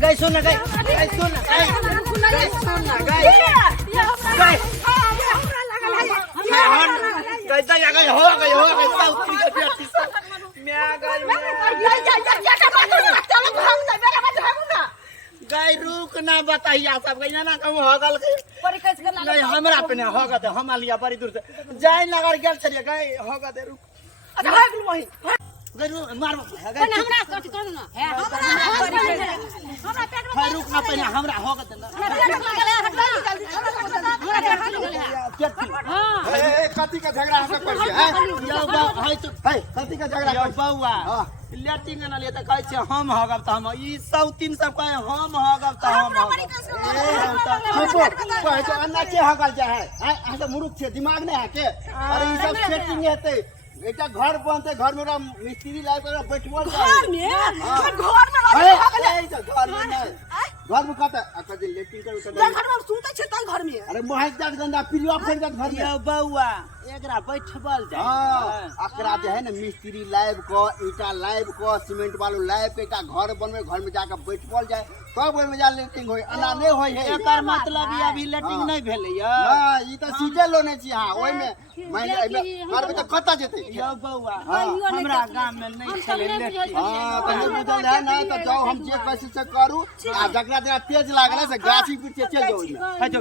Guys, सुन ना guys सुन ना गाय रुक ना बताइए सब गई ना कहूँ हगल गई हमरा पे ना हगत है हम लिया बड़ी दूर से जाए नगर गेल चलिए गई हगत है रुक अच्छा हग लो वही मार हमरा कट कर ना हमरा पेट में रुक ना पहले हमरा हगत ना ए कथी का झगड़ा हम कर है यो बा है तो है कथी का झगड़ा यो बौआ लेटिंग ना ले त कहै छै हम हगब त हम ई सब तीन सब कहे हम हगब त हम कहै छै अन्ना के हगल जा है ऐसा मुरुख छे दिमाग नहीं है के अरे ई सब सेटिंग हेते बेटा घर बनते घर में मिस्त्री लाए कर बैठबो घर में घर में कहता अकर लेटिंग कर घर में सुते छै त घर में अरे मोहक जात गंदा पिलवा फेर जात घर में बौआ एकरा बैठबल जाय हां अकरा जे है ना मिस्त्री लाइव को ईटा लाइव को सीमेंट बालू लाइव के का घर बनवे घर में जाके बैठबल जाय तब ओय में जा लेटिंग होय अना नहीं होय है एकर मतलब ई अभी लेटिंग नहीं भेलै या हां ई त सीधे लोने छी हां ओय में माने घर में त कता जेते यो बौआ हमरा गांव में नहीं चले लेटिंग हां त बुझल है ना त जाओ हम जे कैसे से करू आ जकरा जकरा तेज लागले से गाछी पीछे चल जाओ है जो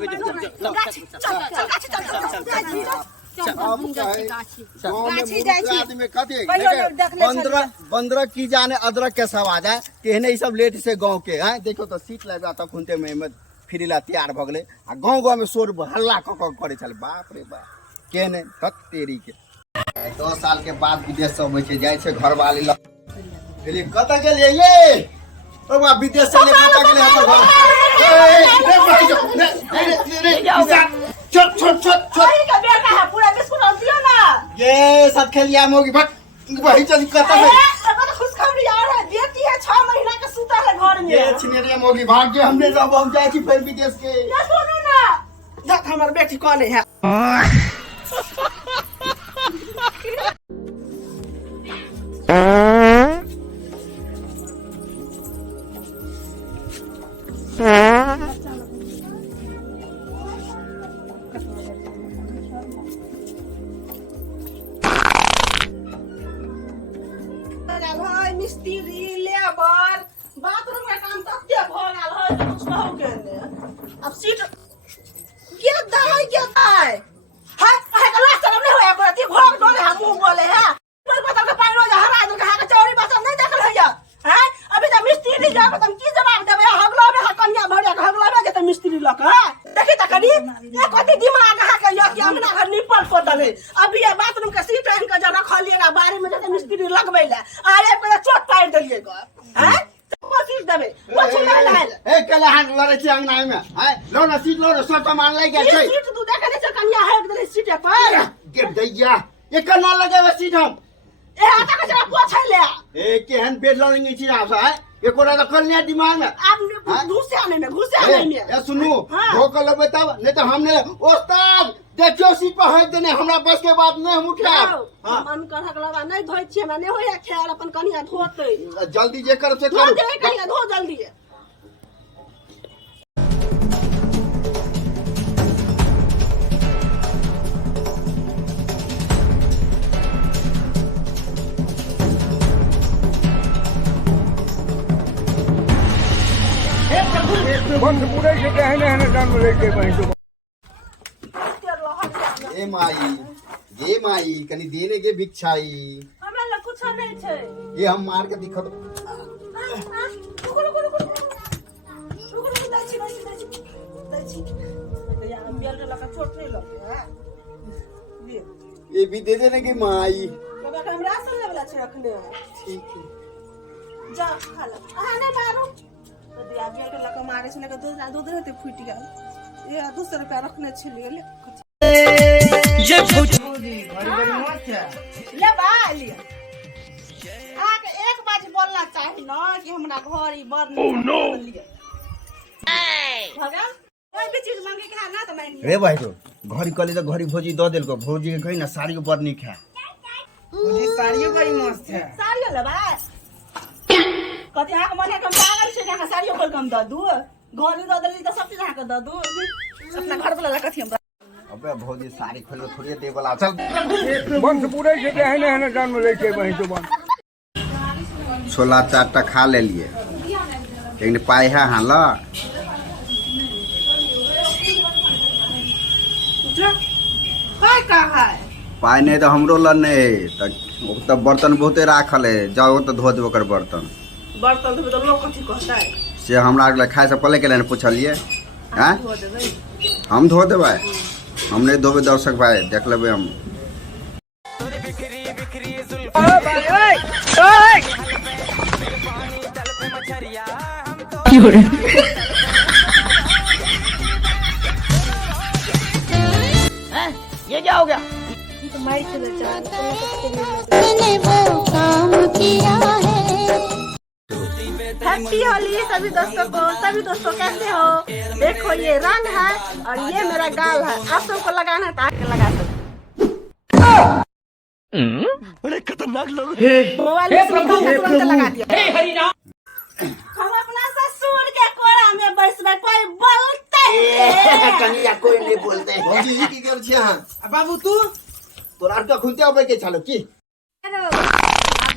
बंदर की जाने अदरक के सवाद है तेहने सब लेट से गाँव के हैं देखो तो सीट लगा तक खुनते में फिरिला तैयार भ गए आ गाँव गाँव में शोर हल्ला करे चल बाप रे बाप केने तेरी के 2 साल के बाद विदेश से अबै छै जाय छै घर वाली ल कत गेलिए ये ओ विदेश से कत गेलिए छोट छोट छोट छोट का बेटा है पूरा बिस्कुट दियो ना ये सब खेलिया मोगी भट वही चल कत है तो खुशखबरी आ रहा है बेटी है 6 महीना का सूता है घर में ये छिनेरिया मोगी भाग के हमने जब हम जाए छी फिर विदेश के ये सुनो ना जब हमर बेटी कौन है मिस्त्री लेबर बाथरूम का काम तत्ते भ गेल है तो कुछ हो गेल अब सीट के दाई है है का लास्ट टाइम नहीं होया करती भोग डोले हम मुंह बोले है पर पता का पानी रोज हरा दूं का चौरी बसन नहीं देखल है हैं अभी तो मिस्त्री नहीं जाब तुम की जवाब देबे हगलो में कन्या भरिया हगलो में के मिस्त्री लक है देखी त करी ये कथि दिमाग हा के या कि हमना घर निपल पड़ल है अभी ये बाथरूम का सीट टाइम का जब रखलिएगा बारी में जब मिस्त्री लगबै ले आरे पे चोट पार देलिए ग हैं कोशिश देबे कुछ नहीं लाल ए कला हाथ लड़े छी अंगना में हैं लो ना सीट लो सब सामान ले गया छै सीट तू देखे नहीं कन्या हट देले सीट पर गे दैया ये कना लगावे सीट हम ए आता के जरा पोछै ले ए केहन बेड लड़िंग छी आप है एकोरा तो कन्या दिमाग में अब घुसे आने में ए सुनू भोक लेबे तब नहीं तो हमने उस्ताद देखियो सीट पर हट देने हमरा बस के बात नहीं हम उठा हां मन करहक लगा नहीं धोइ छी हमरा नहीं होया ख्याल अपन कनिया धोते जल्दी जे करब से करू धो कनिया धो जल्दी बंद पूरे से कहने हैं काम लेके भाई तो ए माई कनी देने के भिक्षाई हमरा ल कुछ नहीं छै ये हम मार के दिखत रुको दै छी तो यहाँ बेल्ट लगा छोट नहीं लगे है ये ये भी दे देने की माई। लगा हम राशन लेवला छे रखने है ठीक है। जा खा लो नहीं मारो तो दिया बेल्ट लगा मारे से लगा दूध रहते फूट गया ये 200 रुपया रखने छे ले ले ले बा ले आके एक बात बोलना चाहिए ना कि हमरा घर ई बर नहीं भगवान कोई भी चीज मांगे के ना तो मांगी रे भाई तो घरी कली तो घरी भोजी दो दिल को भोजी के कही ना साड़ी ऊपर नहीं खा भौजी साड़ियों बड़ी मस्त है। साड़ी ले बा कथि हाक मने कम पागल छे का साड़ी ऊपर कम द दू घरी द दली तो सब चीज हाक द दू अपना घर वाला कथि हम अबे भौजी साड़ी खोलो थोड़ी दे वाला चल बंद पूरे से कहने हने जन्म लेके वहीं तो बंद छोला 4टा खा ले लिए लेकिन पाए है हाला काय का है पाए नहीं तो हमरो लने तो बर्तन बहुते राखल है जाओ तो धो देबो कर बर्तन बर्तन धोबे तो लोग कथि कहता है से हमरा अगले खाए से पहले के लेने पूछलिए हैं धो देबै हम धो देबै हम नहीं धोबे दर्शक भाई देख लेबै हम ये क्या हो गया मैंने वो काम किया है। हैप्पी होली सभी दोस्तों कैसे हो देखो ये रंग है और ये मेरा गाल है आप सबको लगाना है तो आके लगा सकते बड़े खतरनाक लोग मोबाइल में तुरंत लगा दिया हम अपना ससुर के कोरा में बैसबे कोई बोलते कनिया कोई नहीं बोलते भौजी ई की कर छी हां बाबू तू तोरा का खुनते आबे के छलो की आप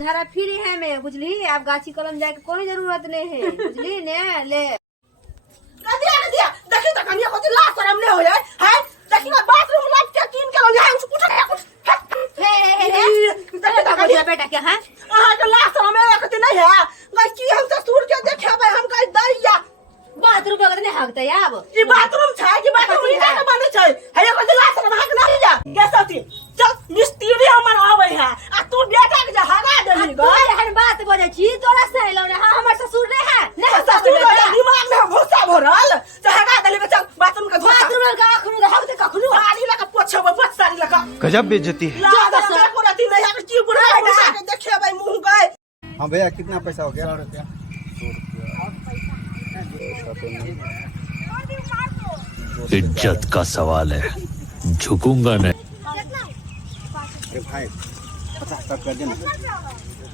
धारा फ्री है में बुझली आप गाछी कलम जाए के कोई जरूरत नहीं है बुझली ने ले दिया देखी तो कनिया को ला शर्म नहीं होय है देखी बाथरूम लग के कीन के ले कुछ कुछ हे देखो बेटा क्या है अहाँ के ला शर्म एकत नहीं है गई की हम ससुर के देखेबे हम कह दैया बाथरूम पे नहीं हकते अब ई बाथरूम छै कि बाथरूम ई का बने छै है को ला शर्म हक नहीं जा कैसे चल मिस्त्री हमर आवे है आ तू बेटा के जा हगा देली गो हर बात बोले छी तोरा से लो रे हां हमर ससुर रे है नहीं ससुर के दिमाग में भूसा भरल से हगा देली बच्चा बाथरूम के धोखा बाथरूम का अखनु हकते कखनु साड़ी लगा पोछबे पोछ साड़ी लगा गजब बेइज्जती है। ज्यादा से पूराती नहीं है की बुरा घुसा के देखेबे मुंह गए हां भैया कितना पैसा हो गया 100 रुपया इज्जत का सवाल है, झुकूंगा नहीं। अरे भाई 50 तक कर देना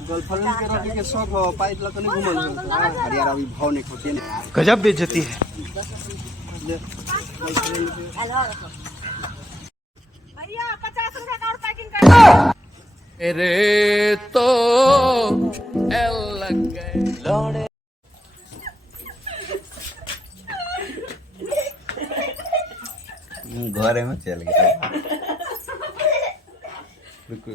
गर्लफ्रेंड के रखी के शौक हो पाइप लगा नहीं घुमल अरे यार अभी भाव नहीं खोते ना गजब बेइज्जती है। भैया 50 रुपया का और पैकिंग कर अरे तो एल लग गए लौड़े घरे में चल गया रुको